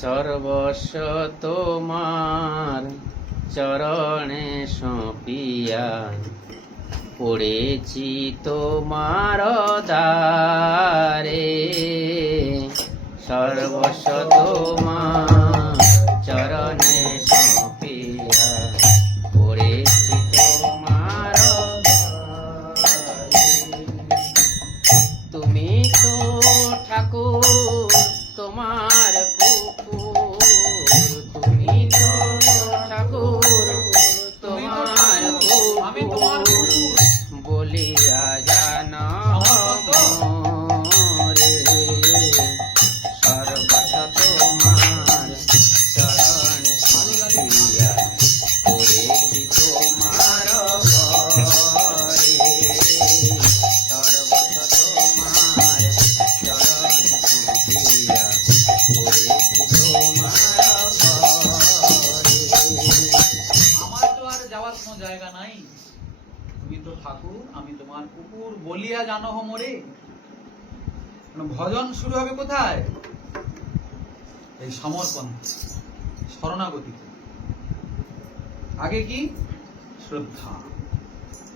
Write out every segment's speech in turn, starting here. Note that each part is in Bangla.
সর্বস্ব তোমার চরণে সঁপিয়া পড়েছি তোমার দ্বারে, সর্বস্ব তোমার চরণে সঁপিয়া পড়েছি তোমার দ্বারে। তুমি তো ঠাকুর তোমার কুকুর, তুমি তো ঠাকুর তোমার কুকুর বলিয়া জানা মোরে, সর্বস্ব তোমার চরণে সঁপিয়া পড়েছি তোমার ঘরে, সর্বস্ব তোমার চরণে সঁপিয়া পড়েছি তোমার ঘরে। আমার তো আর যাওয়ার কোনো জায়গা নাই, তুমি তো ঠাকুর আমি তোমার কুকুর বলিয়া জানো মোরে। ভজন শুরু হবে কোথায়? এই সমর্পণ শরণাগতিতে। আগে কি? শ্রদ্ধা।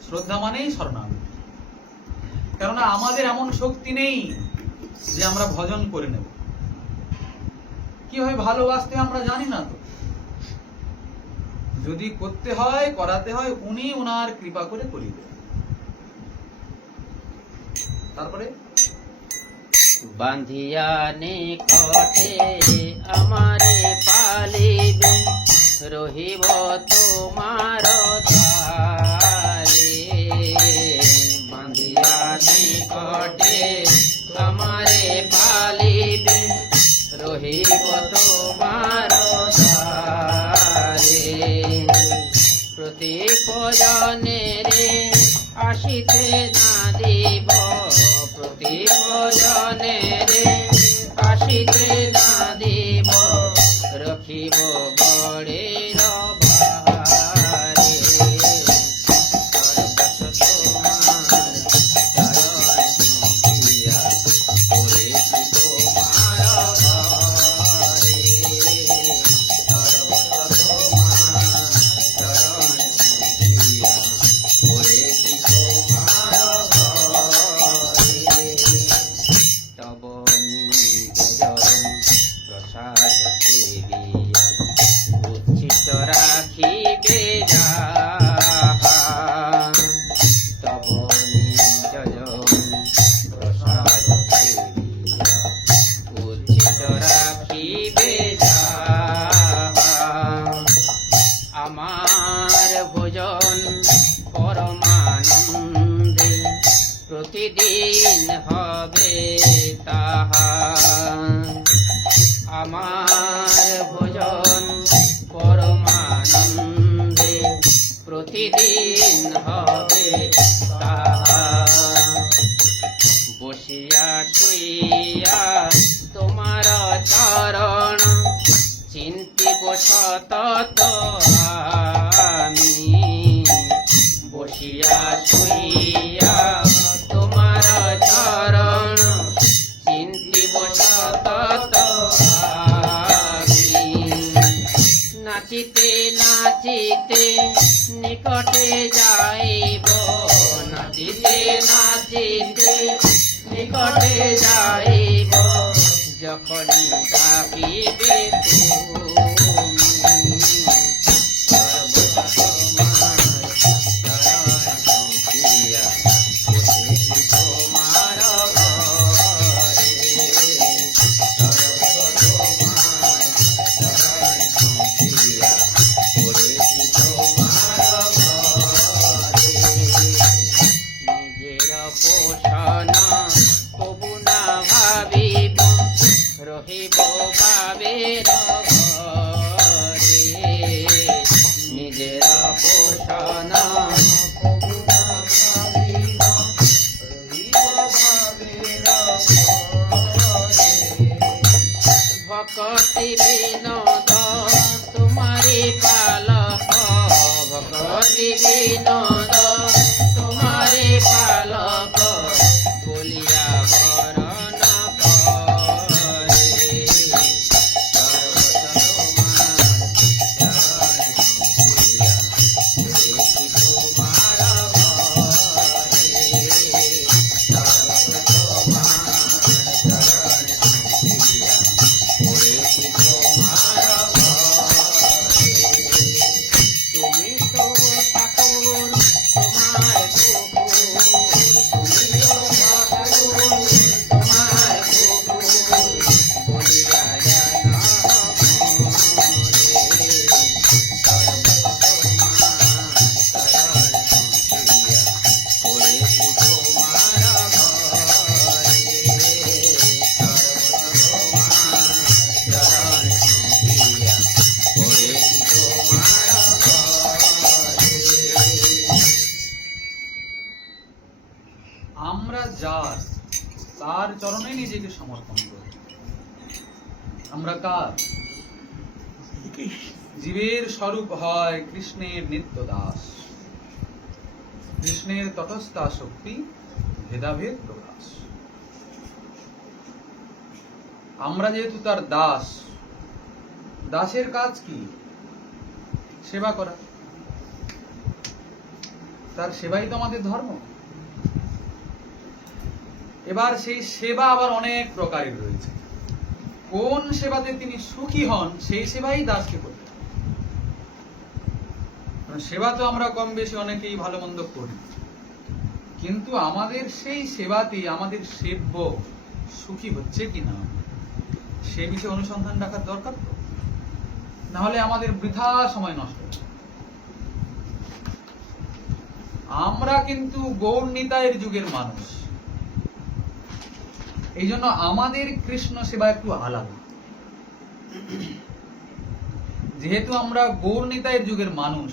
শ্রদ্ধা মানেই শরণাগতি। কেননা আমাদের এমন শক্তি নেই যে আমরা ভজন করে নেব। কিভাবে ভালোবাসতে আমরা জানি না তো। যদি করতে হয় করাতে হয় উনি ওনার কৃপা করে করিবে। তারপরে বাঁধিয়া নিকটে আমারে পালিবে, রহিব তোমার দ্বারে, বাঁধিয়া নিকটে আমারে পালিবে, রহিব তোমার দ্বারে, প্রতি প্রয়োজনে রে আসিতে না দিব, প্রতি প্রয়োজনে রে আসিতে না দিব, রখিব গড়ের বাহারে, সর্বস্ব তোমার চরণে সঁপিয়া পড়েছি তোমার ঘরে, সর্বস্ব তোমার চরণে সঁপিয়া পড়েছি তোমার ঘরে। তব নিবেদন প্রসাদ সেবিয়া উচ্ছিষ্ট রাখিবে যাহা, তব নিবেদন প্রসাদ সেবিয়া উচ্ছিষ্ট রাখিবে যাহা, আমার ভোজন পরমানন্দে প্রতিদিন হবে তাহা, আমার ভোজন পরমানন্দে প্রতিদিন হবে তাহা, বসিয়া শুইয়া তোমার চরণ চিন্তিব সতত আমি, বসিয়া শুইয়া তোমার চরণ চিন্তিব সতত আমি, নাচিতে নাচিতে নিকটে যাইব, নাচিতে নাচিতে নিকটে যাইব, যখনই ডাকিবে তুমি, সর্বস্ব তোমার চরণে সঁপিয়া পড়েছি তোমার ঘরে, সর্বস্ব তোমার চরণে সঁপিয়া পড়েছি তোমার ঘরে। নিজের পোষণ কবু না ভাবিব, রহিব ভাবের ঘরে, নিজের পোষণ কবু না ভাবিব, রহিব ভাবের ঘরে, ভকতি বিনোদ তোমারে পালক, ভকতি বিনোদ তোমারে পালক বলিয়া বরণ করে, নিজেকে সমর্পণ করি। আমরা কার? জীবের স্বরূপ হয় কৃষ্ণের নিত্য দাস, কৃষ্ণের তটস্থা শক্তি, ভেদাভেদ প্রকাশ। আমরা যেহেতু তার দাস, দাসের কাজ কি? সেবা করা। তার সেবাই তো আমাদের ধর্ম। এবার সেই সেবা আবার অনেক প্রকারের রয়েছে। কোন সেবাতে তিনি সুখী হন সেই সেবাই দাসকে করতে হবে। সেবা তো আমরা কম বেশি অনেকেই ভালো মন্দ করি, কিন্তু আমাদের সেই সেবাতে আমাদের সেব্য সুখী হচ্ছে কিনা সে বিষয়ে অনুসন্ধান রাখার দরকার তো, না হলে আমাদের বৃথা সময় নষ্ট হবে। আমরা কিন্তু গৌর নিতাইয়ের যুগের মানুষ, এই জন্য আমাদের কৃষ্ণ সেবা একটু আলাদা। যেহেতু আমরা গৌর নিতাইয়ের যুগের মানুষ,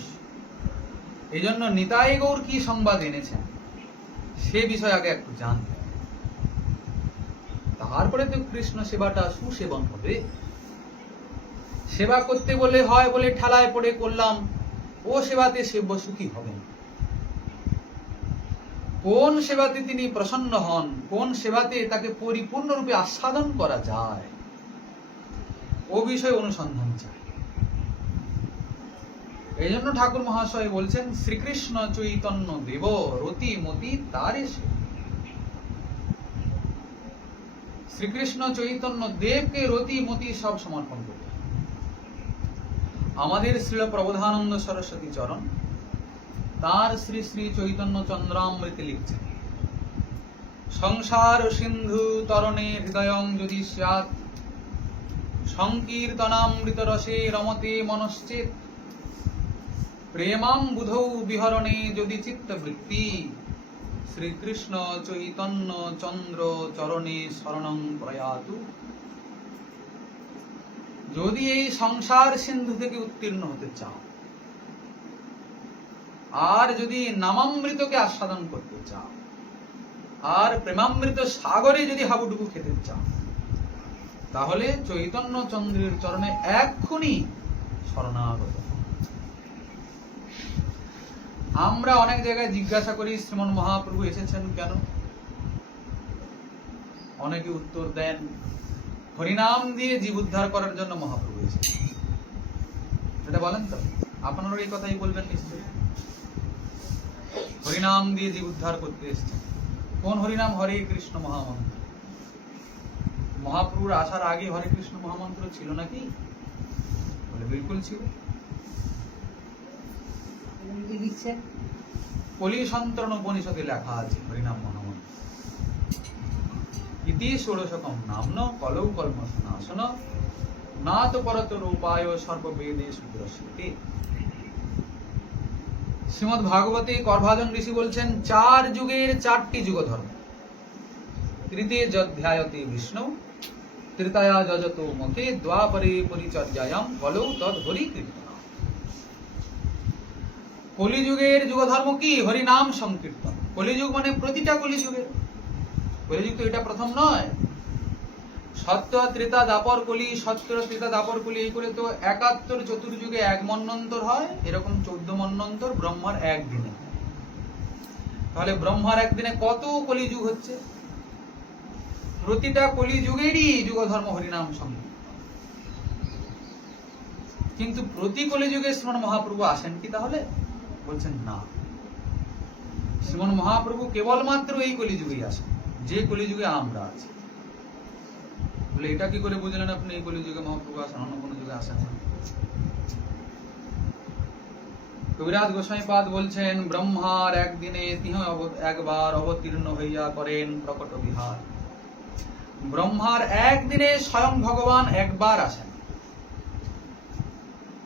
এই জন্য নিতাই গৌর কি সংবাদ এনেছেন সে বিষয়ে আগে একটু জানতে হবে। তারপরে তো কৃষ্ণ সেবাটা সুসেবন হবে। সেবা করতে বলে হয় বলে ঠেলায় পড়ে করলাম, ও সেবাতে সেব্য সুখী হবেন। কোন সেবাতে তিনি প্রসন্ন হন, কোন সেবাতে তাকে পরিপূর্ণরূপে আস্বাদন করা যায়, ও বিষয়ে অনুসন্ধান চাই। এই জন্য ঠাকুর মহাশয় বলছেন, শ্রীকৃষ্ণ চৈতন্য দেব রতি মতি তারে সেবা। শ্রীকৃষ্ণ চৈতন্য দেবকে রতি মতি সব সমর্পণ করতে। আমাদের শ্রীল প্রবোধানন্দ সরস্বতী চরণ তার শ্রী শ্রী চৈতন্য চন্দ্রামৃতে লিখছেন, সংসার সিন্ধু তরণে হৃদয়ং যদি স্যাৎ সংকীর্তনামৃত রসে রমতে মনশ্চেত প্রেমাম বুধৌ বিহরণে যদি চিত্তবৃত্তি শ্রীকৃষ্ণ চৈতন্য চন্দ্র চরণে শরণং প্রয়াতু। যদি এই সংসার সিন্ধু থেকে উত্তীর্ণ হতে চাও, আর যদি নামামৃতকে আস্বাদন করতে চাও, আর প্রেমামৃত সাগরে যদি হাবুডুবু খেতে চাও, তাহলে চৈতন্য চন্দ্রের চরণে এক্ষুনি শরণাগত। আমরা অনেক জায়গায় জিজ্ঞাসা করি শ্রীমন মহাপ্রভু এসেছেন কেন? অনেকে উত্তর দেন, হরিনাম দিয়ে জীব উদ্ধার করার জন্য মহাপ্রভু এসেছেন। এটা বলেন তো, আপনারা এই কথাই বলবেন নিশ্চয়ই। হরিনাম দিয়ে জীব উদ্ধার করতে এসেছেন। কোন হরিনাম? হরে কৃষ্ণ মহামন্ত্র। মহাপ্রভুর আসার আগে হরে কৃষ্ণ মহামন্ত্র ছিল নাকি? বলে বিলকুল ছিল। কলি সন্তরণ উপনিষদে লেখা আছে হরিনাম মহামন্ত্র। ইতি ষোড়শকম নাম্ন কলৌ কল্মনাশন না তো পরতর উপায় সর্ববেদে সুদর্শিতে। শ্রীমদ্ ভাগবতে করভাজন ঋষি বলছেন, 4 যুগের 4টি যুগ ধর্ম। তৃতীয় যধ্যায়তে বিষ্ণু তৃতীয়া যজতো মুখে দ্বাপরে পরিচর্যায়াম কলৌ তদ হরি কীর্তন। কলিযুগের যুগ ধর্ম কি? হরিনাম সংকীর্তন। কলিযুগ মানে প্রতিটা কলিযুগের। কলিযুগ তো এটা প্রথম নয়। সত্য ত্রেতা দাপর কলি, সত্য ত্রেতা দাপর কলি, এই করে তো 71 চতুর্যুগে 1 মন্বন্তর হয়, এরকম 14 মন্বন্তর ব্রহ্মার একদিনে। তাহলে ব্রহ্মার একদিনে কত কলিযুগ হচ্ছে? প্রতিটা কলিযুগেরই যুগ ধর্ম হরিনাম সংকীর্তন। কিন্তু প্রতি কলিযুগে শ্রীমন মহাপ্রভু আসেন কি? তাহলে বলছেন না, শ্রীমন মহাপ্রভু কেবলমাত্র এই কলিযুগেই আসেন, যে কলিযুগে আমরা আছি। বলে এটা কি করে বুঝলেন আপনি এই কলিযুগে মহাপ্রভু আসেন, অন্য কোনো যুগে আসেন না? কবিরাজ গোসাইপাদ বলছেন, ব্রহ্মার একদিনে তিহ একবার অবতীর্ণ হইয়া করেন প্রকট বিহার। ব্রহ্মার একদিনে স্বয়ং ভগবান একবার আসেন।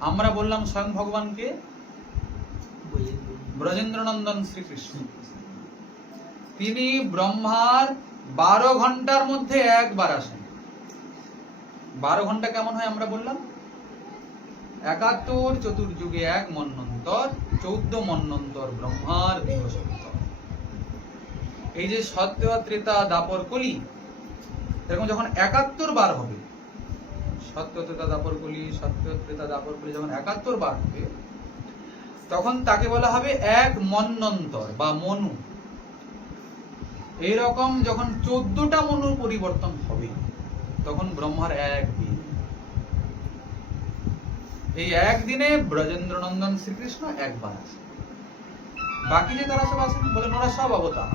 আমরা বললাম স্বয়ং ভগবানকে ব্রজেন্দ্রনন্দন শ্রীকৃষ্ণ। তিনি ব্রহ্মার 12 ঘন্টার মধ্যে একবার আসেন। 12 ঘন্টা কেমন হয় আমরা বললাম? 71 চতুর্যুগে 1 মন্বন্তর, 14 মন্বন্তর ব্রহ্মার দিবস। এই যে সত্য ত্রেতা দাপর কলি, এরকম যখন 71 বার হবে, সত্য ত্রেতা দাপর কলি, সত্য ত্রেতা দাপর কলি যখন 71 বার হবে, তখন তাকে বলা হবে এক মন্বন্তর বা মনু। এইরকম যখন 14টা মনুর পরিবর্তন হবে, তখন ব্রহ্মার একদিন। এই একদিনে ব্রজেন্দ্র নন্দন শ্রীকৃষ্ণ একবার আসে। বাকি যে তারা সব আছেন বলেন ওরা সব অবতার,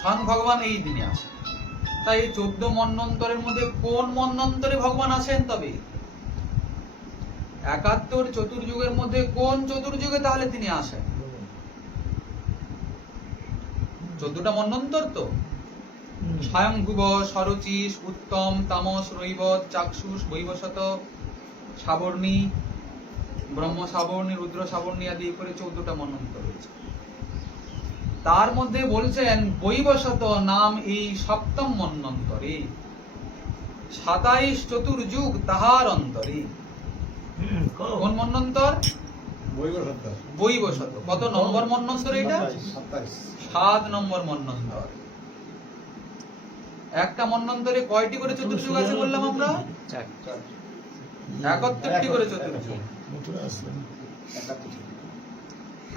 স্বয়ং ভগবান এই দিনে আসে। তাই এই 14 মন্বন্তরের মধ্যে কোন মন্বন্তরে ভগবান আসেন? তবে 71 চতুর্যুগের মধ্যে কোন চতুর্যুগে তাহলে তিনি আসেন? 14টা মন্বন্তর তো, স্বয়ংভুব, সরচিস, উত্তম, তামস, রৈবত, চাক্ষুষ, বৈবশত, সাবর্ণী, ব্রহ্ম সাবর্ণী, রুদ্র সাবর্ণী আদি করে 14টা মন্বন্তর রয়েছে। তার মধ্যে বলছেন বৈবশত নাম এই 7ম মন্বন্তরে, 27 চতুর্যুগ তাহার অন্তরে। কোন মন্বন্তর? বৈবশত। কত নম্বর মন্বন্তর এটা? 7 নম্বর মন্বন্তর। একটা মন্বন্তরে কয়টি করে চতুর্যুগ আছে বললাম আমরা? 71টি করে চতুর্যুগ।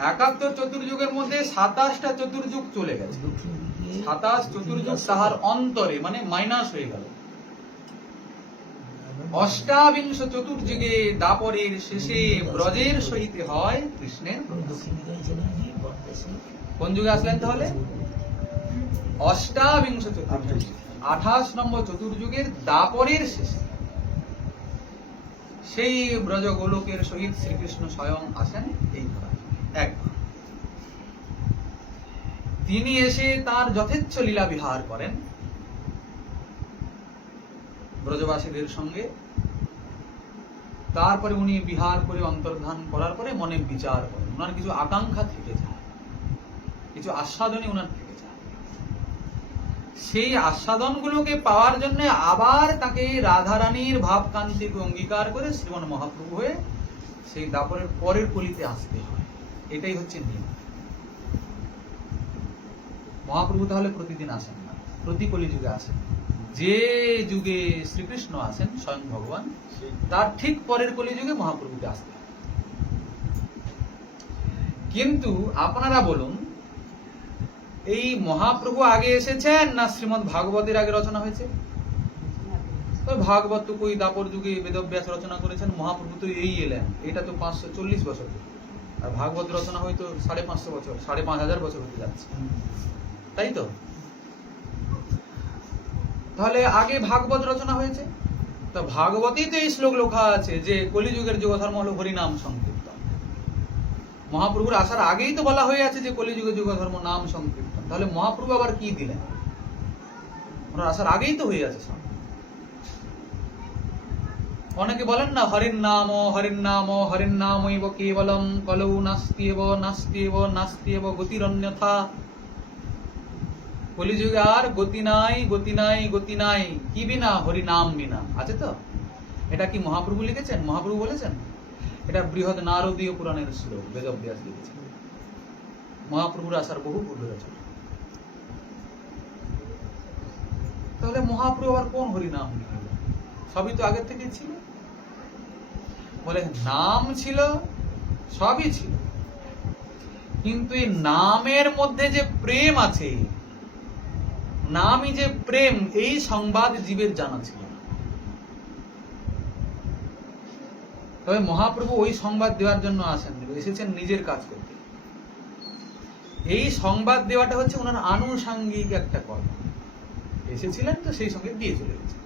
71 চতুর্যুগের মধ্যে 27টা চতুর্যুগ চলে গেছে। 27 চতুর্যুগ তাহার অন্তরে, মানে মাইনাস হয়ে গেল। অষ্টাবিংশ চতুর্যুগে দাপরের শেষে ব্রজের সহিত হয় কৃষ্ণের। কোন যুগে আসলেন তাহলে? অষ্টাবিংশ চতুর্যুগ, 28 নম্বর চতুর্যুগের দাপরের শেষে সেই ব্রজ গোলকের সহিত শ্রীকৃষ্ণ স্বয়ং আসেন। এইবার একবার তিনি এসে তার যথেচ্ছ লীলা বিহার করেন ব্রজবাসীদের সঙ্গে। তারপরে উনি বিহার করে অন্তর্ধান করার পরে মনে বিচার করেন, ওনার কিছু আকাঙ্ক্ষা থেকে যায়, কিছু আস্বাদনী ওনার থেকে যায়। সেই আস্বাদনগুলোকে পাওয়ার জন্য আবার তাকে রাধারানীর ভাবকান্তিকে অঙ্গীকার করে শ্রীমন মহাপ্রভু হয়ে সেই দাপরের পরের কলিতে আসতে হয়। এটাই হচ্ছে নিয়ম। মহাপ্রভু তাহলে প্রতিদিন আসেন না, প্রতি কলি যুগে আসেন। যে যুগে শ্রীকৃষ্ণ আসেন স্বয়ং ভগবান, তার ঠিক পরের কলিযুগে মহাপ্রভুকে আসতে হয়। কিন্তু আপনারা বলুন, এই মহাপ্রভু আগে এসেছেন না শ্রীমদ ভাগবতের আগে রচনা হয়েছে? ভাগবত তো কই দাপর যুগে বেদব্যাস রচনা করেছেন, মহাপ্রভু তো এই এলেন, এটা তো 540 বছর, আর ভাগবত রচনা হয়তো 550 বছর, 5500 বছর হতে যাচ্ছে, তাই তো? তাহলে আগে ভাগবত রচনা হয়েছে, তো ভাগবতেই তো এই শ্লোক লেখা আছে যে কলিযুগের যুগধর্ম হলো হরিনাম সংকীর্তন। মহাপ্রভুর আসার আগেই তো বলা হয়ে আছে যে কলিযুগের যুগধর্ম নাম সংকীর্তন। তাহলে মহাপ্রভু আবার কি দিলেন? ওনার আসার আগেই তো হয়ে আছে সব। অনেকে বলেন না হরির নাম হরির নাম হরির নামৈব কেবলম কলৌ নাস্তিএব নাস্তিএব নাস্তিএব গতিরন্যথা। কলিযুগে আর গতি নাই, গতি নাই, গতি নাই, কি বিনা? হরি নাম বিনা। আছে তো? এটা কি মহাপ্রভু লিখেছেন? মহাপ্রভু বলেছেন? এটা বৃহৎ নারদীয় পুরাণের শ্লোক, বেদব্যাস লিখেছেন। মহাপ্রভুর আসার বহু পূর্বে রচনা। তাহলে মহাপ্রভু আবার কোন হরি নাম লিখলেন? সবই তো আগের থেকে ছিল। বলে নাম ছিল, সবই ছিল, কিন্তু এই নামের মধ্যে যে প্রেম আছে, নামই যে প্রেম, এই সংবাদ জীবের জানা ছিল না। তবে মহাপ্রভু ওই সংবাদ দেওয়ার জন্য আসেন, এসেছেন নিজের কাজ করতে। এই সংবাদ দেওয়াটা হচ্ছে ওনার আনুষঙ্গিক একটা কর্ম। এসেছিলেন তো সেই সঙ্গে দিয়ে চলে গেছে।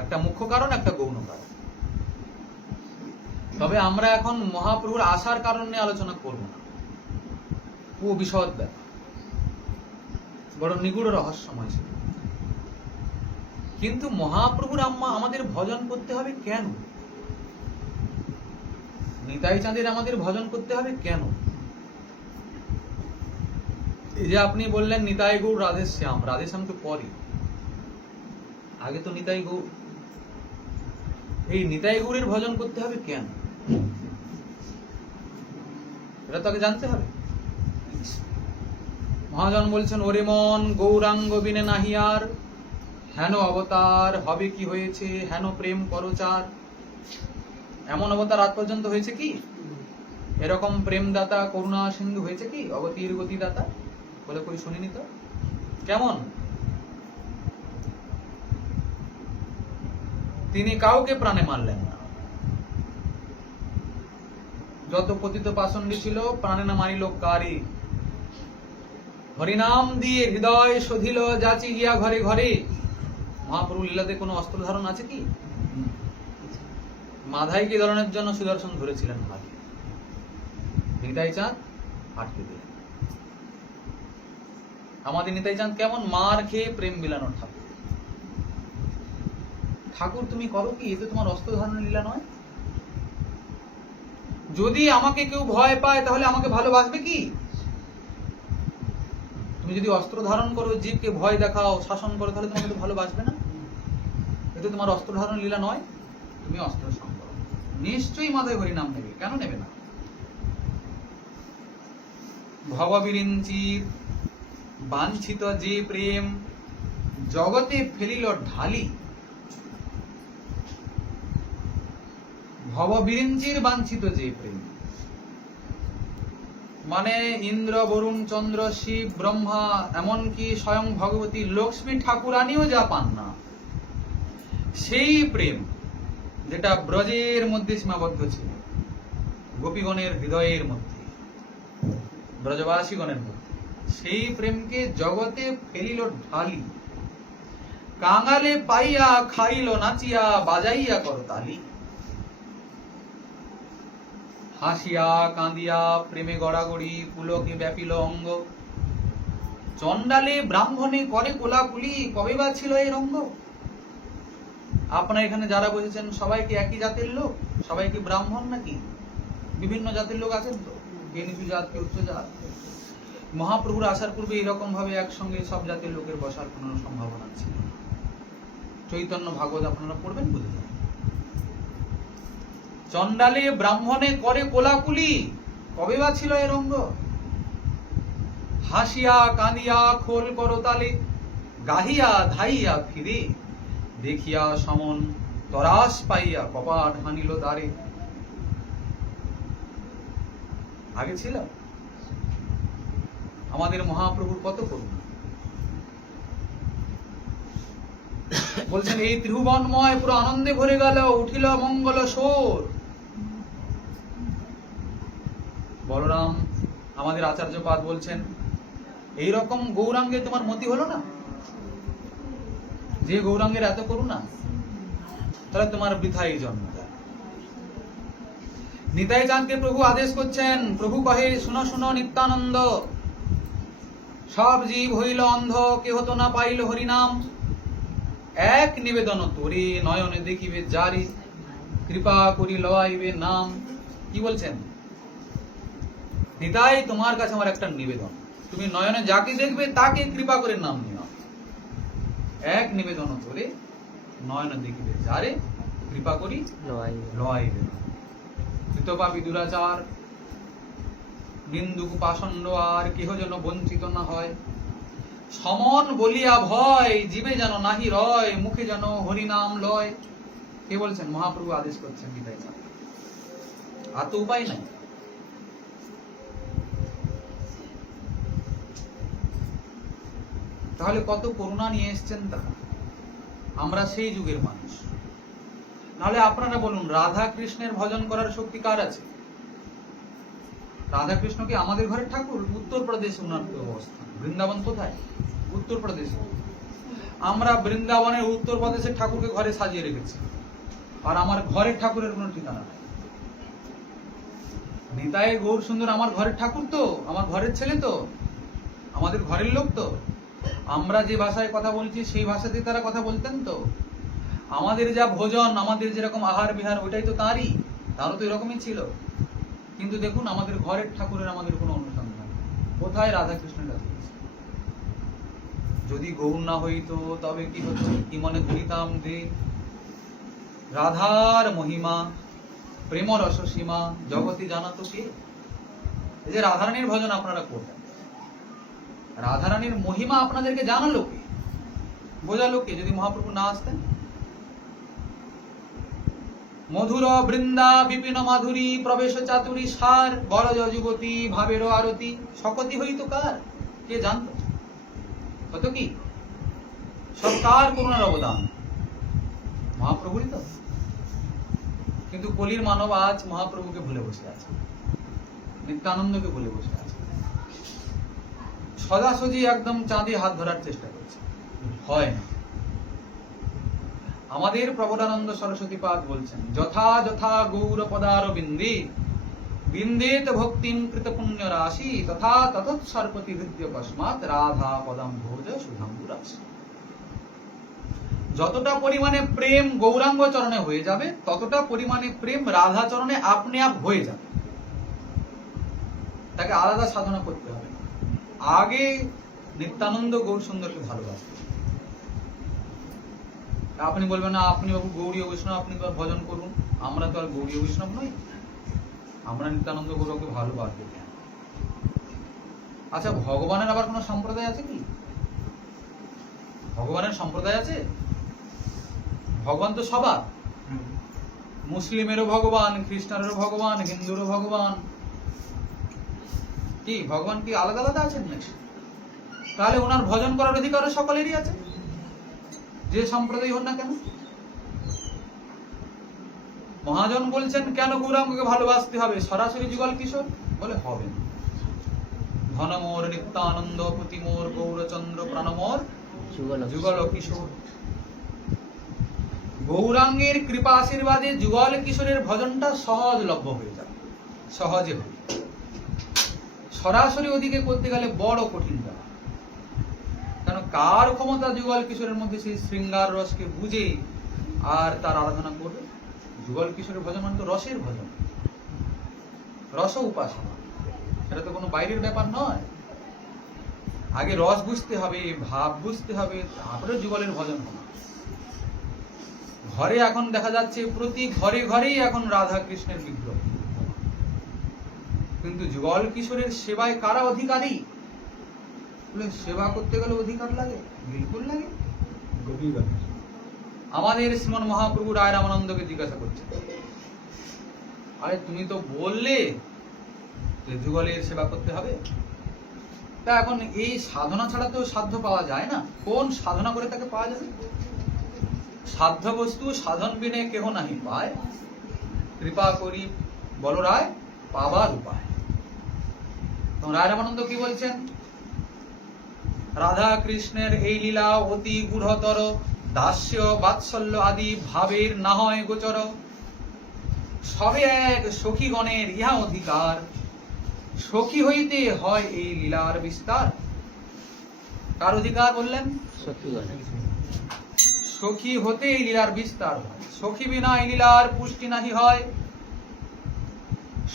একটা মুখ্য কারণ, একটা গৌণ কারণ। তবে আমরা এখন মহাপ্রভুর আসার কারণ নিয়ে আলোচনা করব না, ও বিশদ ব্যাপার, বড় নিগুড় রহস্যময় ছিল। কিন্তু মহাপ্রভুর আমাদের ভজন করতে হবে কেন? নিতাই চাঁদের আমাদের ভজন করতে হবে কেন? এই যে আপনি বললেন নিতাই গৌর রাধেশ্যাম, রাধেশ্যাম তো পরে, আগে তো নিতাই গৌর। এই নিতাই গৌরের ভজন করতে হবে কেন? এটা তো আগে জানতে হবে। মহাজন বলছেন, ওরে মন গৌরাঙ্গ বিনে নাহিয়ার, হেন অবতার হবে কি হয়েছে, হেন প্রেম করচার। এমন অবতার আজ পর্যন্ত হয়েছে কি? এরকম প্রেমদাতা করুণা সিন্ধু হয়েছে কি? অগতির গতিদাতা বলে কই শুনিনি তো। কেমন? তিনি কাউকে প্রাণে মারলেন না। যত পতিত পাষণ্ডী ছিল প্রাণে না মারিল কারি। হরিনাম দিয়ে হৃদয় শোধিল যাচি গিয়া ঘরে ঘরে। মহাপ্রভু লীলাতে কোনো অস্ত্র ধারণ আছে কি? মাধাইকে ধরনের জন্য সুদর্শন ধরেছিলেন ভাগে, নিতাই চাঁদ আটকে দিলেন। আমাদের নিতাই চাঁদ কেমন? মার খেয়ে প্রেম বিলানো ঠাকুর। ঠাকুর তুমি করো কি? এতে তোমার অস্ত্র ধারণের লীলা নয়। যদি আমাকে কেউ ভয় পায় তাহলে আমাকে ভালোবাসবে কি? তুমি যদি অস্ত্র ধারণ করো, জীবকে ভয় দেখাও, শাসন করো, তাহলে তোমাকে তো ভালোবাসবে না। এতে তোমার অস্ত্র ধারণ লীলা নয়। তুমি অস্ত্র সংবরণ নিশ্চয়ই মাথায় হরি নাম নেবে, কেন নেবে না? ভববিরিঞ্চির বাঞ্ছিত যে প্রেম জগতে ফেলিল ঢালি। ভববিরিঞ্চির বাঞ্ছিত যে প্রেম মানে ইন্দ্র, বরুণ, চন্দ্র, শিব, ব্রহ্মা, এমনকি স্বয়ং ভগবতী লক্ষ্মী ঠাকুরানিও যা পান না, সেই প্রেম যেটা ব্রজের মধ্যে সীমাবদ্ধ ছিল, গোপীগণের হৃদয়ের মধ্যে, ব্রজবাসীগণের মধ্যে, সেই প্রেমকে জগতে ফেলিল ঢালি। কাঙালে পাইয়া খাইল নাচিয়া বাজাইয়া করতালি। হাসিয়া কাঁদিয়া প্রেমে গড়াগড়ি পুলকে ব্যাপিল অঙ্গ। চণ্ডালে ব্রাহ্মণে করে কোলাকুলি, কবে বা ছিল এই রঙ্গ? আপনার এখানে যারা বসেছেন সবাই কি একই জাতের লোক? সবাই কি ব্রাহ্মণ নাকি? বিভিন্ন জাতের লোক আছেন তো, কে নিচু জাত, কে উচ্চ জাত। মহাপ্রভুর আসার পূর্বে এরকম ভাবে একসঙ্গে সব জাতের লোকের বসার কোন সম্ভাবনা ছিল? চৈতন্য ভাগবত আপনারা পড়বেন, বুঝে যাবেন। চণ্ডালে ব্রাহ্মণে করে কোলাকুলি, কবে বা ছিল এ রঙ্গ? হাসিয়া কাঁদিয়া খোল করতালে, গাহিয়া ধাইয়া ফিরে, দেখিয়া সমন তরাস পাইয়া কপাট হানিল দ্বারে। আগে ছিল? আমাদের মহাপ্রভুর কত করুণা। বলছেন, এই ত্রিভুবনময় পুরো আনন্দে ভরে গেল, উঠিল মঙ্গল সোর। বলরাম আমাদের আচার্যপাদ বলছেন, এইরকম গৌরাঙ্গে তোমার মতি হলো না? যে গৌরাঙ্গের এত করুণা, তাহলে তোমার বৃথাই জন্ম। নিতাই চাঁদকে প্রভু আদেশ করছেন। প্রভু কহে, শুনো শুনো নিত্যানন্দ, সব জীব হইল অন্ধ, কেহ তো না পাইল হরিনাম। এক নিবেদন তোরে নয়নে দেখিবে জারি, কৃপা করি লওয়াইবে নাম। কি বলছেন? নিতাই, তোমার কাছে আমার একটা নিবেদন, তুমি নয়নে যাকে দেখবে তাকে কৃপা করে নাম নিও। এক নিবেদন তোরে নয়নে দেখিবে যারে, কৃপা করি লওয়াইবে। কৃতপাপী দুরাচার বিন্দু পাষণ্ড আর কেহ যেন বঞ্চিত না হয়। সমন বলিয়া ভয় জীবে যেন নাহি রয়, মুখে যেন হরিনাম লয়। কে বলছেন? মহাপ্রভু আদেশ করছেন নিতাই চাঁদ। আর তো উপায় নাই। তাহলে কত করুণা নিয়ে এসছেন তারা। আমরা সেই যুগের মানুষ। নাহলে আপনারা বলুন, রাধা কৃষ্ণের ভজন করার শক্তি কার আছে? রাধা কৃষ্ণ কি আমাদের ঘরের ঠাকুর? উত্তরপ্রদেশে ওনার অবস্থান। বৃন্দাবন কোথায়? উত্তরপ্রদেশে। আমরা বৃন্দাবনের উত্তরপ্রদেশের ঠাকুরকে ঘরে সাজিয়ে রেখেছি, আর আমার ঘরের ঠাকুরের কোনো ঠিকানা নাই। নিতাই গৌর সুন্দর আমার ঘরের ঠাকুর তো, আমার ঘরের ছেলে তো, আমাদের ঘরের লোক তো। আমরা যে ভাষায় কথা বলছি সেই ভাষাতে তারা কথা বলতেন তো। আমাদের যা ভোজন, আমাদের যেরকম আহার বিহার, ওইটাই তো তারই, তারও তো এরকমই ছিল। কিন্তু দেখুন, আমাদের ঘরের ঠাকুরের আমাদের কোনো অনুসন্ধান। কোথায় রাধা কৃষ্ণের ঠাকুর? যদি গৌর না হইতো তবে কি হতো? কি মনে ধরিতাম দে রাধার মহিমা, প্রেম রস সীমা জগতে জানাতো কে? এই যে রাধারানীর ভজন আপনারা করবেন, রাধারানীর মহিমা আপনাদেরকে জানালো কে, বোঝালো কে যদি মহাপ্রভু না আসতেন? মধুর বৃন্দা বিপিন মাধুরী প্রবেশ চাতুরী সার বড় যুবতী ভাবের আরতি সকতি হইতো কার, কে জানতো? হতো কি? সব কার করুণার অবদান? মহাপ্রভুরই তো। কিন্তু কলির মানব আজ মহাপ্রভুকে ভুলে বসে আছে, নিত্যানন্দকে ভুলে বসে আছে, সদাসজি একদম চাঁদে হাত ধরার চেষ্টা করছে, হয় না। আমাদের প্রবদানন্দ সরস্বতী পাদ বলছেন, যথা যথা গৌর পদার বিন্দে বিন্দেত ভক্তিম কৃত পুণ্য রাশি তথা তৎসর্পতি হৃদয় কস্মাৎ রাধা পদম ভোজ সুধাম্বু রাশি। যতটা পরিমাণে প্রেম গৌরাঙ্গ চরণে হয়ে যাবে, ততটা পরিমাণে প্রেম রাধা চরণে আপনি আপ হয়ে যাবে। তাকে আলাদা সাধনা করতে হবে। আগে নিত্যানন্দ গৌর সুন্দরকে ভালোবাসবে। আপনি বলবেন না আপনি বাবু গৌরী বৈষ্ণব, আপনি ভজন করুন। আমরা তো আর গৌরী বৈষ্ণব নই, আমরা নিত্যানন্দ গৌরকে ভালোবাসবো কেন? আচ্ছা, ভগবানের আবার কোনো সম্প্রদায় আছে কি? ভগবানের সম্প্রদায় আছে? ভগবান তো সবার, মুসলিমেরও ভগবান, খ্রিস্টানেরও ভগবান, হিন্দুরও ভগবান। কি ভগবান কি আলাদা আলাদা আছেন নাকি? তাহলে ওনার ভজন করার অধিকার সকলেরই আছে, যে সম্প্রদায় হন না কেন। মহাজন বলছেন কেন গৌরাঙ্গকে ভালোবাসতে হবে? সরাসরি যুগল কিশোর বলে হবে না। ধনমোর নিত্যানন্দ প্রতিমোর গৌরচন্দ্র প্রাণমোর যুগল কিশোর। গৌরাঙ্গের কৃপা আশীর্বাদে যুগল কিশোরের ভজনটা সহজলভ্য হয়ে যাবে, সহজে হবে। সরাসরি ওদিকে করতে গেলে বড় কঠিন ব্যাপার। কারণ কার ক্ষমতা যুগল কিশোরের মধ্যে সেই শৃঙ্গার রসকে বুঝে আর তার আরাধনা করবে? যুগল কিশোরের ভজন মানে তো রসের ভজন, রস উপাসনা। এটা তো কোনো বাইরের ব্যাপার নয়। আগে রস বুঝতে হবে, ভাব বুঝতে হবে, তারপরে যুগলের ভজন হবে। ঘরে এখন দেখা যাচ্ছে প্রতি ঘরে ঘরেই এখন রাধা কৃষ্ণের বিগ্রহ, কিন্তু যুগল কিশোরের সেবায় কারা অধিকারী? সেবা করতে গেলে অধিকার লাগে? বিলকুল লাগে। আমাদের শ্রীমন মহাপ্রভু রায় রামানন্দকে জিজ্ঞাসা করছে, আরে তুমি তো বললে যে যুগলের সেবা করতে হবে, তা এখন এই সাধনা ছাড়া তো সাধ্য পাওয়া যায় না। কোন সাধনা করে তাকে পাওয়া যাবে? সাধ্য বস্তু সাধন বিনে কেহ নাহি পায়, কৃপা করি বল রায় পাবার উপায়। রায় রামানন্দ কি বলছেন? রাধা কৃষ্ণের এই লীলা অতি গূঢ়তর, দাস্য বাৎসল্য আদি ভাবের না হয় গোচর। সবে এক সখীগণের ইহা অধিকার, সখী হইতে হয় এই লীলার বিস্তার। কার অধিকার বললেন? সখী হতে এই লীলার বিস্তার হয়। সখী বিনা এই লীলার পুষ্টি নাহি হয়,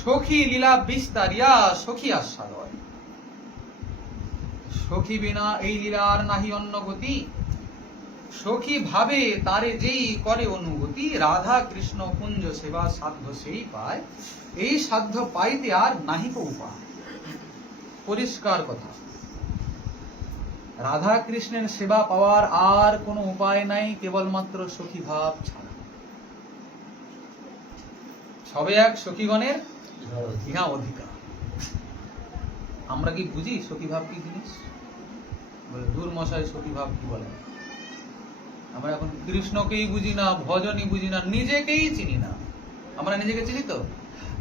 সখী লীলা বিস্তারিয়া সখী আস্বাদ হয়। সখী বিনা এই লীলার নাহি অন্য গতি, সখী ভাবে তারে যেই করে অনুগতি। রাধা কৃষ্ণ কুঞ্জ সেবা সাধ্য সেই পায়, এই সাধ্য পাইতে আর নাহিক উপায়। পরিষ্কার কথা, রাধা কৃষ্ণের সেবা পাওয়ার আর কোনো উপায় নাই, কেবলমাত্র সখী ভাব ছাড়া। সবে এক সখীগণের ইহা অধিকার। আমরা কি বুঝি সখী ভাব কি জিনিস? বলে দূর মশাই সখী ভাব কি বলে? আমরা এখন কৃষ্ণকেই বুঝি না, ভজনই বুঝি না, নিজেকেই চিনি না। আমরা নিজেকে চিনি তো?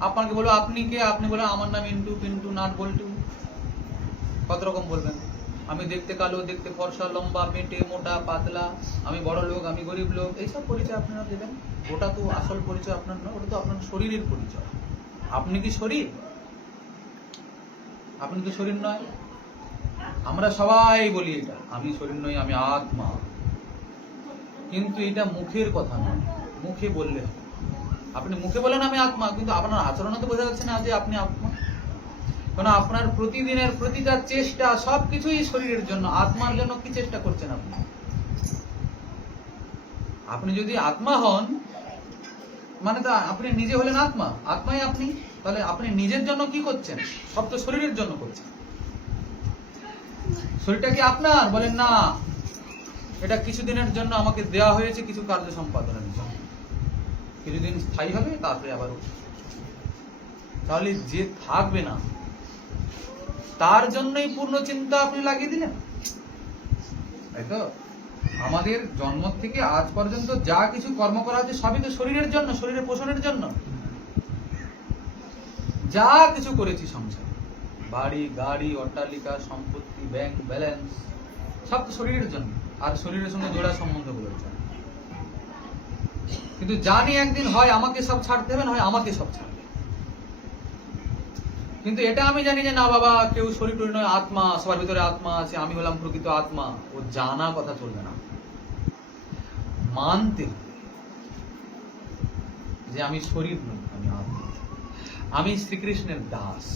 আপনাকে বলো আপনি কে? আপনি বলেন আমার নাম ইন্টু পিন্টু নাট বল্টু। কত রকম বলবেন? আমি দেখতে কালো, দেখতে ফর্সা, লম্বা, পেটে মোটা, পাতলা, আমি বড় লোক, আমি গরিব লোক, এইসব পরিচয় আপনারা দেবেন। ওটা তো আসল পরিচয় আপনার নয়, ওটা তো আপনার শরীরের পরিচয়। আপনি কি শরীর? আপনি তো শরীর নয়। আমরা সবাই বলি এটা, আমি শরীর নই, আমি আত্মা। কিন্তু এটা মুখের কথা নয়, মুখে বললে। আপনি মুখে বলেন আমি আত্মা, কিন্তু আপনার আচরণে তো বোঝা যাচ্ছে না যে আপনি আত্মা। কারণ আপনার প্রতিদিনের প্রতিটা চেষ্টা সবকিছুই শরীরের জন্য। আত্মার জন্য কি চেষ্টা করছেন আপনি? আপনি যদি আত্মা হন মানে তো আপনি নিজে হলেন আত্মা, আত্মাই আপনি। তাহলে আপনি নিজের জন্য কি করছেন? সব তো শরীরের জন্য করছেন। শরীরটা কি আপনার? বলেন না, এটা কিছুদিনের জন্য আমাকে দেওয়া হয়েছে কিছু কার্য সম্পাদনের জন্য, কিছুদিন স্থায়ী হবে, তারপরে আবার উঠবে। তাহলে যে থাকবে না তার জন্যই পূর্ণ চিন্তা আপনি লাগিয়ে দিলেন, তাই তো? আমাদের জন্ম থেকে আজ পর্যন্ত যা কিছু কর্ম করা হচ্ছে সবই তো শরীরের জন্য, শরীরের পোষণের জন্য। যা কিছু করেছি সংসারে, বাড়ি গাড়ি অট্টালিকা সম্পত্তি ব্যাংক ব্যালেন্স, সব তো শরীরের জন্য আর শরীরের সঙ্গে জোড়া সম্বন্ধগুলোর জন্য। কিন্তু জানি একদিন হয় আমাকে সব ছাড়তে হবে, না হয় আমাকে সব ছাড়তে। কিন্তু এটা আমি জানি যে না বাবা, কেউ শরীর টরীর নয়, আত্মা, সবার ভিতরে আত্মা আছে, আমি হলাম প্রকৃত আত্মা। ও জানা কথা চলবে না, মানতে যে আমি শরীর নই, আমি আত্মা, আমি শ্রীকৃষ্ণের দাস,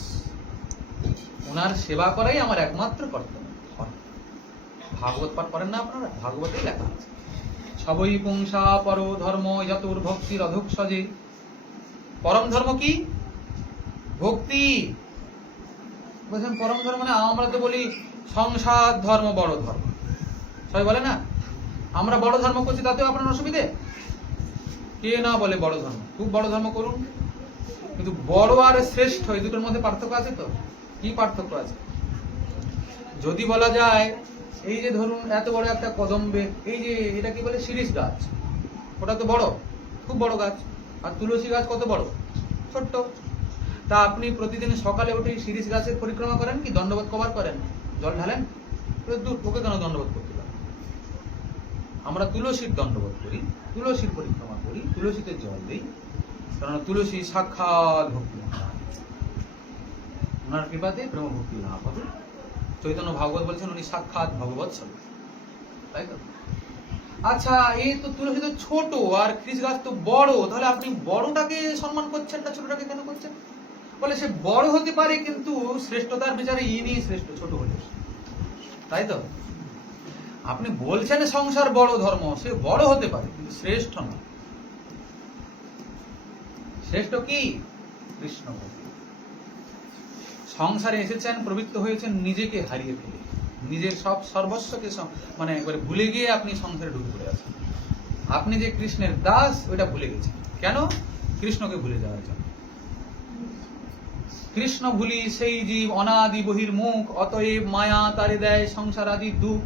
ওনার সেবা করাই আমার একমাত্র কর্তব্য। ভাগবত পাঠ করেন না আপনারা? ভাগবতেই লেখা আছে, সবই পুংসা পর ধর্ম যতুর ভক্তির অধুক্ষজে। পরম ধর্ম কি? ভক্তি। বলছেন পরম ধর্ম মানে আমরা তো বলি সংসার ধর্ম বড় ধর্ম, সবাই বলে না আমরা বড় ধর্ম করছি, তাতেও আপনার অসুবিধে? কে না বলে বড় ধর্ম, খুব বড় ধর্ম করুন, কিন্তু বড় আর শ্রেষ্ঠ এই দুটোর মধ্যে পার্থক্য আছে তো? কি পার্থক্য আছে? যদি বলা যায় এই যে ধরুন এত বড় একটা কদম্বে, এই যে এটা কি বলে শিরীষ গাছ, ওটা তো বড়, খুব বড় গাছ। আর তুলসী গাছ কত বড়? ছোট্ট। তা আপনি প্রতিদিন সকালে উঠে শিরীষ গাছের পরিক্রমা করেন কি? দণ্ডবোধ কবার করেন? জল ঢালেন? দূর, ওকে কেন দণ্ডবোধ করতে পারেন? আমরা তুলসীর দণ্ডবোধ করি, তুলসীর পরিক্রমা করি, তুলসীতে জল দিই, কারণ তুলসী সাক্ষাৎ ভক্তি মহারাজ, ওনার কৃপাতে প্রেম ভক্তি লাভ হবে। চৈতন্য ভাগবত বলছেন উনি সাক্ষাৎ ভগবৎ স্বরূপ, তাই তো? আচ্ছা, এই তো তুলসী তো ছোট আর খ্রিস গাছ তো বড়, তাহলে আপনি বড়টাকে সম্মান করছেন না ছোটটাকে কেন করছেন? বলে সে বড় হতে পারে, কিন্তু শ্রেষ্ঠতার বিচারে ইনি শ্রেষ্ঠ, ছোট হলে, তাই তো? আপনি বলছেন সংসার বড় ধর্ম, সে বড় হতে পারে কিন্তু শ্রেষ্ঠ না। শ্রেষ্ঠ কি? কৃষ্ণ ভক্তি। সংসারে এসেছেন, প্রবৃত্ত হয়েছেন নিজেকে হারিয়ে ফেলে, নিজের সব সর্বস্বকে মানে একবারে ভুলে গিয়ে আপনি সংসারে ঢুকে পড়ে আছেন। আপনি যে কৃষ্ণের দাস ওইটা ভুলে গেছেন। কেন? কৃষ্ণকে ভুলে যাওয়ার জন্য। কৃষ্ণ ভুলি সেই জীব অনাদি বহির্মুখ, অতএব মায়া তারে দেয় সংসার আদি দুঃখ।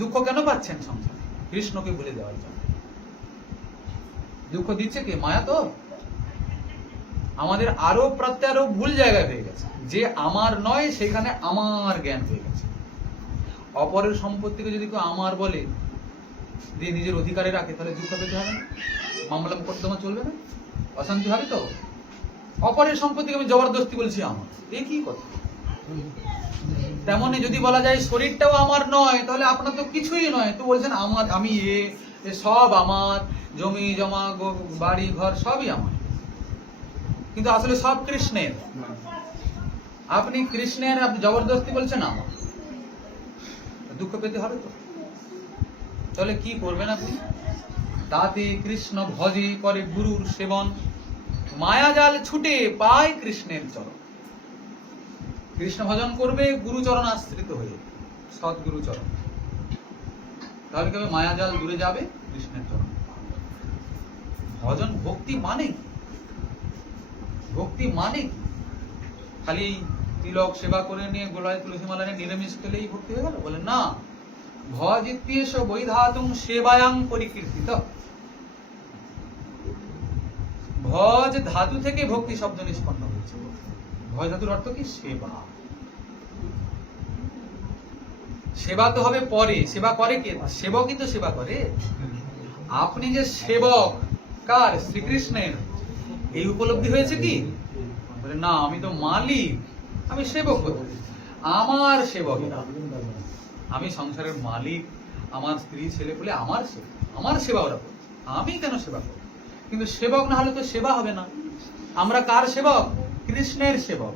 দুঃখ কেন পাচ্ছেন সংসারে? কৃষ্ণকে ভুলে দেওয়ার জন্য। দুঃখ দিচ্ছে কে? মায়া তো। আমাদের আরো প্রত্যারোপ ভুল জায়গায় হয়ে গেছে, যে আমার নয় সেখানে আমার জ্ঞান হয়ে গেছে। অপরের সম্পত্তিকে যদি কেউ আমার বলে দিয়ে নিজের অধিকারে রাখে, তাহলে দুঃখ পেতে হবে না? মামলা মোকদ্দমা চলবে না? অশান্তি হবে তো? অপরের সম্পত্তিকে আমি জবরদস্তি বলছি আমার, এ কি কথা? তেমনি যদি বলা যায় শরীরটাও আমার নয়, তাহলে আপনার তো কিছুই নয়, তো বলছেন আমার, আমি এ সব আমার, জমি জমা বাড়ি ঘর সবই আমার, কিন্তু আসলে সব কৃষ্ণের। আপনি কৃষ্ণের, আপনি জবরদস্তি বলছেন আমার, দুঃখ পেতে হবে তো? তাহলে কি করবেন আপনি? তাতে কৃষ্ণ ভজি করে গুরুর সেবন, মায়াজাল ছুটে পায় কৃষ্ণের চরণ। কৃষ্ণ ভজন করবে গুরু চরণ আশ্রিত হয়ে, সৎগুরু চরণ, তাহলে কি হবে? মায়াজাল দূরে যাবে, কৃষ্ণের চরণ। ভজন ভক্তি মানে কি? ভক্তি মানে কি? খালি তিলক সেবা করে নিয়ে গোলায় তুলসী মালা নিয়ে নিরামিষ খেলেই ভক্তি হয়ে গেল? বলেন না, ভজ ইত্যেষ বৈধাতুং সেবায়াং পরিকীর্তিত। ভজ ধাতু থেকে ভক্তি শব্দ নিষ্পন্ন হয়েছে। ভজ ধাতুর অর্থ কি? সেবা। সেবা তো হবে পরে, সেবা করে কে? সেবকই তো সেবা করে। আপনি যে সেবক কার? শ্রীকৃষ্ণের, এই উপলব্ধি হয়েছে কি? বলে না, আমি তো মালিক, আমি সেবক হতে, আমার সেবক, আমি সংসারের মালিক, আমার স্ত্রী ছেলে বলে আমার সেবা, আমার সেবা ওরা করে, আমি কেন সেবা করব? কিন্তু সেবক না হলে তো সেবা হবে না। আমরা কার সেবক? কৃষ্ণের সেবক।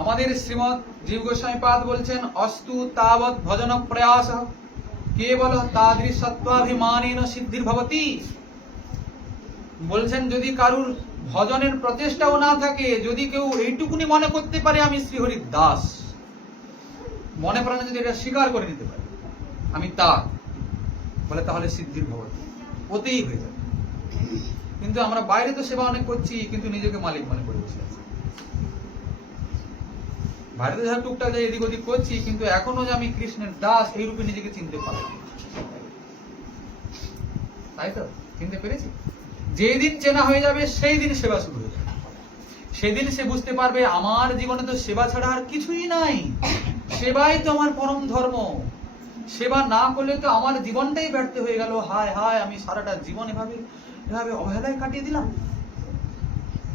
আমাদের শ্রীমৎ জীব গোস্বামী পাদ বলছেন, অস্তু তাবৎ ভজন প্রয়াস কেবল তাদৃশত্বাভিমানেন সিদ্ধির ভবতি। বলছেন যদি কারুর ভজনের প্রচেষ্টাও না থাকে, যদি কেউ এইটুকুনি মনে করতে পারে আমি শ্রীহরির দাস, মনে প্রাণে যদি এটা স্বীকার করে নিতে পারে আমি তার, বলে তাহলে সিদ্ধির ভবতি, ওতেই হয়ে যাবে। কিন্তু আমরা বাইরে তো সেবা অনেক করছি, কিন্তু নিজেকে মালিক মনে করে বসে আছি। বাইরে তো যা টুকটাক যাই এদিক ওদিক করছি, কিন্তু এখনো যে আমি কৃষ্ণের দাস এই রূপে নিজেকে চিনতে পারি, তাই তো? চিনতে পেরেছি? যেদিন চেনা হয়ে যাবে সেই দিন সেবা শুরু হয়ে যাবে। সেদিন সে বুঝতে পারবে আমার জীবনে তো সেবা ছাড়া আর কিছুই নাই, সেবাই তো আমার পরম ধর্ম। সেবা না করলে তো আমার জীবনটাই ব্যর্থ হয়ে গেল। হায় হায়, আমি সারাটা জীবন এভাবে এভাবে অবহেলায় কাটিয়ে দিলাম।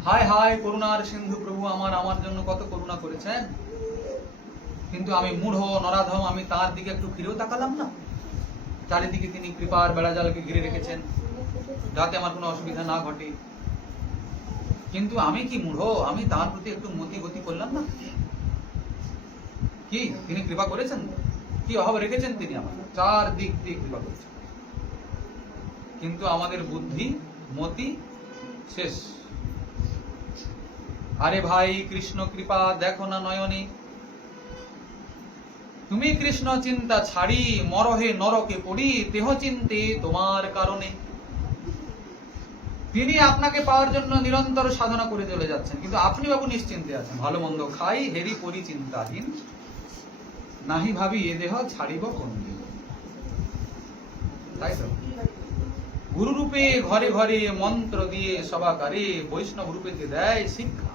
হায় হায়, করুণার সিন্ধু প্রভু আমার জন্য কত করুণা করেছেন, কিন্তু আমি মূঢ় নরাধম, আমি তার দিকে একটু ফিরেও তাকালাম না। চারিদিকে তিনি কৃপার বেড়াজালকে ঘিরে রেখেছেন যাতে আমার কোনো অসুবিধা না ঘটে, কিন্তু আমি কি মূঢ়, আমি তার প্রতি একটু মতি গতি করলাম না। কি তিনি কৃপা করেছেন, কি অভাব রেখেছেন তিনি আমার, চারদিক দিয়ে কৃপা করেছেন, কিন্তু আমাদের বুদ্ধি মতি শেষ। আরে ভাই, কৃষ্ণ কৃপা দেখো না নয়নে, তুমি কৃষ্ণ চিন্তা ছাড়ি মরহে নরকে পড়ি, দেহ চিন্তে তোমার কারণে। তিনি আপনাকে পাওয়ার জন্য নিরন্তর সাধনা করে চলে যাচ্ছেন, কিন্তু আপনি বাবু নিশ্চিন্তে আছেন, ভালো মন্দ খাই হেরি পরি চিন্তাহীন, নাহি ভাবি এ দেহ ছাড়িব কোন দিন। তাই তো? গুরু রূপে ঘরে ঘরে মন্ত্র দিয়ে সবাকারে, বৈষ্ণব রূপে দেয় শিক্ষা,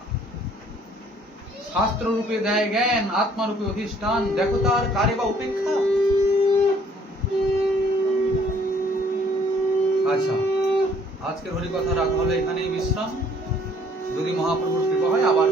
শাস্ত্র রূপে দেয় জ্ঞান, আত্মা রূপে অধিষ্ঠান, দেখো তার কারে বা উপেক্ষা। আচ্ছা, আজকের হরি কথা রাখা হলে এখানেই বিশ্রাম। যদি মহাপ্রভুর কৃপা হয় আবার